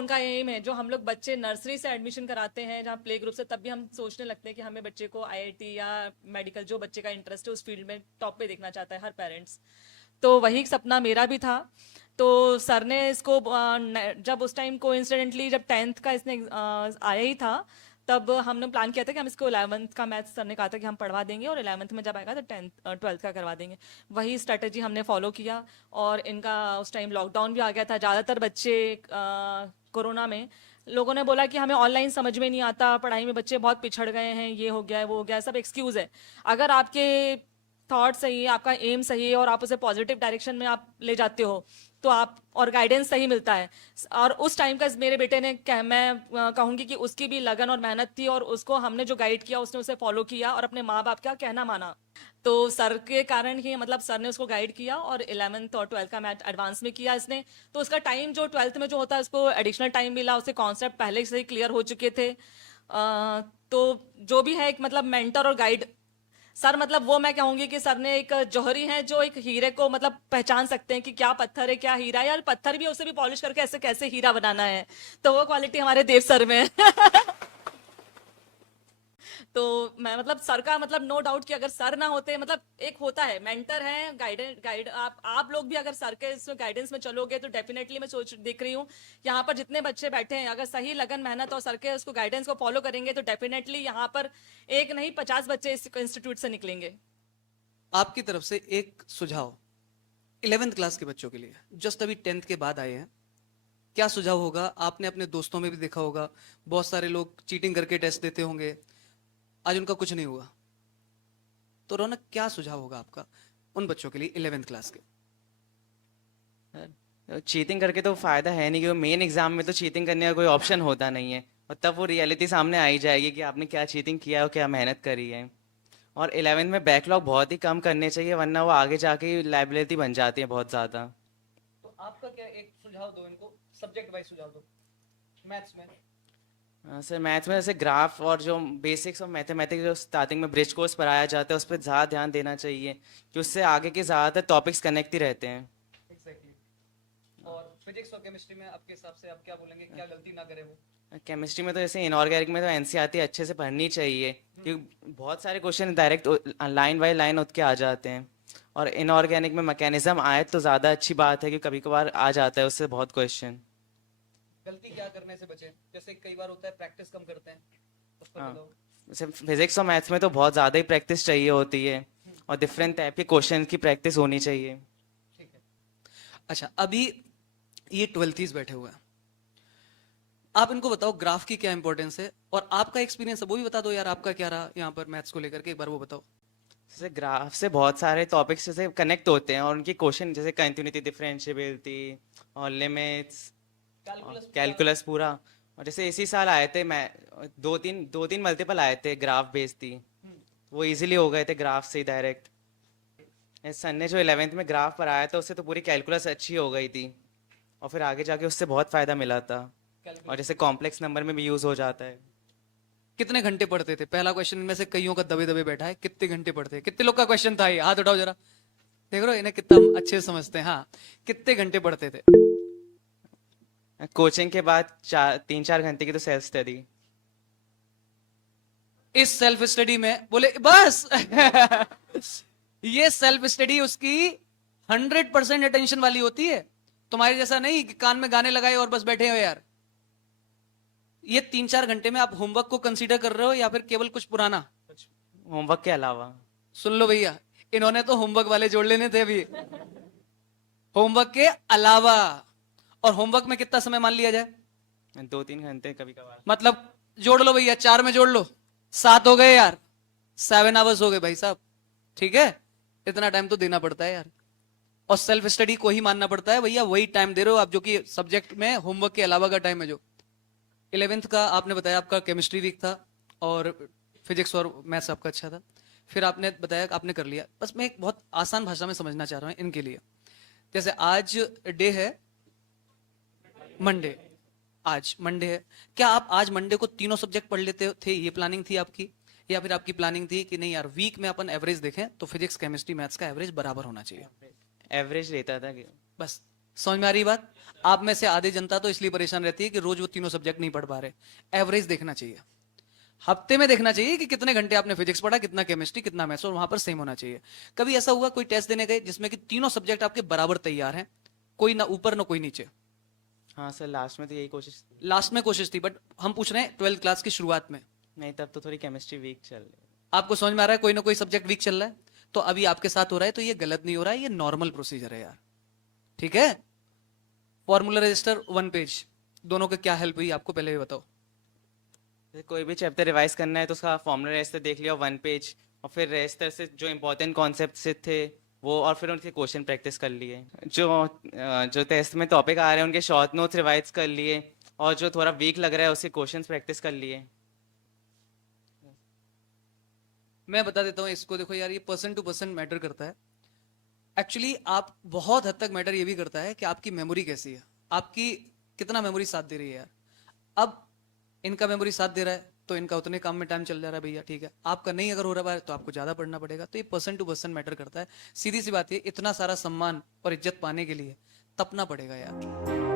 उनका एम है, जो हम लोग बच्चे नर्सरी से एडमिशन कराते हैं जहाँ प्ले ग्रुप से, तब भी हम सोचने लगते हैं कि हमें बच्चे को आईआईटी या मेडिकल, जो बच्चे का इंटरेस्ट है उस फील्ड में टॉप पे देखना चाहता है हर पेरेंट्स। तो वही सपना मेरा भी था। तो सर ने इसको जब उस टाइम कोइंसिडेंटली जब 10th का इसने आया ही था, तब हमने प्लान किया था कि हम इसको 11th का मैथ्स, सर ने कहा था कि हम पढ़वा देंगे और 11th में जब आएगा तो 12th का करवा देंगे। वही स्ट्रेटजी हमने फॉलो किया। और इनका उस टाइम लॉकडाउन भी आ गया था, ज़्यादातर बच्चे कोरोना में लोगों ने बोला कि हमें ऑनलाइन समझ में नहीं आता, पढ़ाई में बच्चे बहुत पिछड़ गए हैं, ये हो गया है वो हो गया है, सब एक्सक्यूज़ है। अगर आपके थॉट सही है, आपका एम सही है और आप उसे पॉजिटिव डायरेक्शन में आप ले जाते हो तो आप, और गाइडेंस सही मिलता है। और उस टाइम का मेरे बेटे ने मैं कहूँगी कि उसकी भी लगन और मेहनत थी, और उसको हमने जो गाइड किया उसने उसे फॉलो किया और अपने माँ बाप का कहना माना। तो सर के कारण ही, मतलब सर ने उसको गाइड किया, और 11th और 12th का मैथ एडवांस में किया इसने। तो उसका टाइम जो 12th में जो होता है उसको एडिशनल टाइम मिला, उसके कॉन्सेप्ट पहले से ही क्लियर हो चुके थे। तो जो भी है एक मतलब मेंटर और गाइड सर, मतलब वो मैं कहूंगी कि सर ने एक जौहरी है जो एक हीरे को मतलब पहचान सकते हैं कि क्या पत्थर है क्या हीरा है, यार पत्थर भी उसे भी पॉलिश करके ऐसे कैसे हीरा बनाना है। तो वो क्वालिटी हमारे देव सर में है। तो मैं मतलब सर का मतलब नो डाउट कि अगर सर ना होते, मतलब एक होता है मेंटर है, गाइड आप लोग भी अगर सर के इसमें गाइडेंस में चलोगे तो डेफिनेटली, मैं सोच देख रही हूँ यहाँ पर जितने बच्चे बैठे हैं, अगर सही लगन मेहनत और सर के उसको गाइडेंस को फॉलो करेंगे तो डेफिनेटली यहाँ पर एक नहीं 50 बच्चे इस इंस्टीट्यूट से निकलेंगे। आपकी तरफ से एक सुझाव 11th क्लास के बच्चों के लिए, जस्ट अभी 10th के बाद आए हैं, क्या सुझाव होगा? आपने अपने दोस्तों में भी देखा होगा, बहुत सारे लोग चीटिंग करके टेस्ट देते होंगे, आज उनका कुछ नहीं हुआ। तो रौनक, क्या सुझाव होगा आपका उन बच्चों के लिए 11th क्लास के? चीटिंग करके तो फायदा है नहीं, क्योंकि मेन एग्जाम में तो चीटिंग करने का कोई ऑप्शन होता नहीं है, और तब वो रियलिटी सामने आ ही जाएगी कि आपने क्या चीटिंग किया और क्या मेहनत करी है। और 11th में बैकलॉग बहुत ही कम करने चाहिए, वरना वो आगे जाके लाइबिलिटी बन जाती है बहुत ज़्यादा। तो आपका क्या, एक सुझाव दो इनको, सब्जेक्ट वाइज सुझाव दो मैथ्स में। सर मैथ्स में जैसे ग्राफ और जो बेसिक्स और मैथमेटिक्स जो स्टार्टिंग में ब्रिज कोर्स पढ़ाया जाता है उस पर ज़्यादा ध्यान देना चाहिए, कि उससे आगे के ज़्यादातर टॉपिक्स कनेक्ट ही रहते हैं। एग्जैक्टली। और फिजिक्स और केमिस्ट्री में आपके हिसाब से आप क्या बोलेंगे, क्या गलती ना करे वो? केमिस्ट्री में तो जैसे इनऑर्गेनिक में तो एनसीईआरटी अच्छे से पढ़नी चाहिए, क्योंकि बहुत सारे question direct line by line उठ के आ जाते हैं। और इनऑर्गेनिक में मैकेनिज्म आए तो ज़्यादा अच्छी बात है, कि कभी कभार आ जाता है उससे बहुत क्वेश्चन। गलती क्या करने से बचे? जैसे कई बार होता है प्रैक्टिस कम करते हैं, उस पर हाँ, बताओ। जैसे फिजिक्स और मैथ्स में तो बहुत ज़्यादा ही प्रैक्टिस चाहिए होती है, और डिफरेंट टाइप के क्वेश्चन की प्रैक्टिस होनी चाहिए। ठीक है। अच्छा, अभी ये 12th बैठे हुए हैं, आप इनको बताओ ग्राफ की क्या इंपॉर्टेंस है, और आपका एक्सपीरियंस है वो भी बता दो यार, आपका क्या रहा यहाँ पर मैथ्स को लेकर के, एक बार वो बताओ। जैसे ग्राफ से बहुत सारे टॉपिक्स जैसे कनेक्ट होते हैं, और उनकी क्वेश्चन जैसे कंटिन्यूटी, डिफरेंशिएबिलिटी और लिमिट्स, कैलकुलस पूरा। और जैसे इसी साल आए थे, मैं दो तीन मल्टीपल आए थे ग्राफ बेस्ड थी, वो इजीली हो गए थे ग्राफ से डायरेक्ट। सर ने जो 11th में ग्राफ पढ़ाया था उससे तो पूरी कैलकुलस अच्छी हो गई थी, और फिर आगे जाके उससे बहुत फ़ायदा मिला था। और जैसे कॉम्प्लेक्स नंबर में भी यूज़ हो जाता है। कितने घंटे पढ़ते थे? पहला क्वेश्चन में से कईयों का दबे दबे बैठा है, कितने घंटे पढ़ते हैं? कितने लोग का क्वेश्चन था ये, हाथ उठाओ जरा, देख रहे हो इन्हें कितना हम अच्छे से समझते हैं। हाँ, कितने घंटे पढ़ते थे? कोचिंग के बाद 3-4 घंटे की तो सेल्फ स्टडी। इस सेल्फ स्टडी में बोले बस ये सेल्फ स्टडी उसकी 100% अटेंशन वाली होती है, तुम्हारे जैसा नहीं कि कान में गाने लगाए और बस बैठे हो यार। ये 3-4 घंटे में आप होमवर्क को कंसीडर कर रहे हो या फिर केवल कुछ पुराना? होमवर्क के अलावा। सुन लो भैया, इन्होंने तो होमवर्क वाले जोड़ लेने थे अभी। होमवर्क के अलावा, और होमवर्क में कितना समय मान लिया जाए? 2-3 घंटे कभी कभार। मतलब जोड़ लो भैया, 4 में जोड़ लो, 7 हो गए यार, 7 आवर्स हो गए भाई साहब। ठीक है, इतना टाइम तो देना पड़ता है यार, और सेल्फ स्टडी को ही मानना पड़ता है भैया, वही टाइम दे रहे हो आप जो कि सब्जेक्ट में होमवर्क के अलावा का टाइम है। जो 11th का आपने बताया आपका केमिस्ट्री वीक था, और फिजिक्स और मैथ्स आपका अच्छा था, फिर आपने बताया कि आपने कर लिया। बस मैं एक बहुत आसान भाषा में समझना चाह रहा हूँ इनके लिए। जैसे आज डे है मंडे, आज मंडे है, क्या आप आज मंडे को तीनों सब्जेक्ट पढ़ लेते थे? ये प्लानिंग थी आपकी, या फिर आपकी प्लानिंग थी कि नहीं यार वीक में अपन एवरेज देखें तो फिजिक्स केमिस्ट्री मैथ्स का एवरेज बराबर होना चाहिए? एवरेज रहता था कि बस समझ में आ रही बात? आप में से आधी जनता तो इसलिए परेशान रहती है कि रोज वो तीनों सब्जेक्ट नहीं पढ़ पा रहे। एवरेज देखना चाहिए, हफ्ते में देखना चाहिए कि कितने घंटे आपने फिजिक्स पढ़ा, कितना केमिस्ट्री, कितना मैथ्स, और वहां पर सेम होना चाहिए। कभी ऐसा हुआ कोई टेस्ट देने गए जिसमें कि तीनों सब्जेक्ट आपके बराबर तैयार हैं, कोई ना ऊपर ना कोई नीचे? हाँ सर, लास्ट में तो यही कोशिश। लास्ट में कोशिश थी, बट हम पूछ रहे हैं 12th क्लास की शुरुआत में। नहीं, तब तो थोड़ी केमिस्ट्री वीक चल रही है। आपको समझ में आ रहा है कोई ना कोई सब्जेक्ट वीक चल रहा है, तो अभी आपके साथ हो रहा है, तो ये गलत नहीं हो रहा है, ये नॉर्मल प्रोसीजर है यार। ठीक है? फॉर्मूला रजिस्टर 1 पेज, दोनों का क्या हेल्प हुई आपको पहले ये बताओ। जैसे कोई भी चैप्टर रिवाइज करना है तो उसका फॉर्मूला रजिस्टर देख लिया 1 पेज, और फिर रजिस्टर से जो इंपॉर्टेंट कॉन्सेप्ट से थे वो, और फिर उनके क्वेश्चन प्रैक्टिस कर लिए। जो टेस्ट में टॉपिक आ रहे हैं उनके शॉर्ट नोट्स रिवाइज कर लिए, और जो थोड़ा वीक लग रहा है उसके क्वेश्चंस प्रैक्टिस कर लिए। मैं बता देता हूँ इसको, देखो यार, ये पर्सन टू पर्सन मैटर करता है। एक्चुअली आप बहुत हद तक मैटर ये भी करता है कि आपकी मेमोरी कैसी है, आपकी कितना मेमोरी साथ दे रही है यार। अब इनका मेमोरी साथ दे रहा है तो इनका उतने काम में टाइम चल जा रहा है भैया, ठीक है। आपका नहीं अगर हो रहा है तो आपको ज्यादा पढ़ना पड़ेगा। तो ये पर्सन टू पर्सन मैटर करता है। सीधी सी बात है, इतना सारा सम्मान और इज्जत पाने के लिए तपना पड़ेगा यार।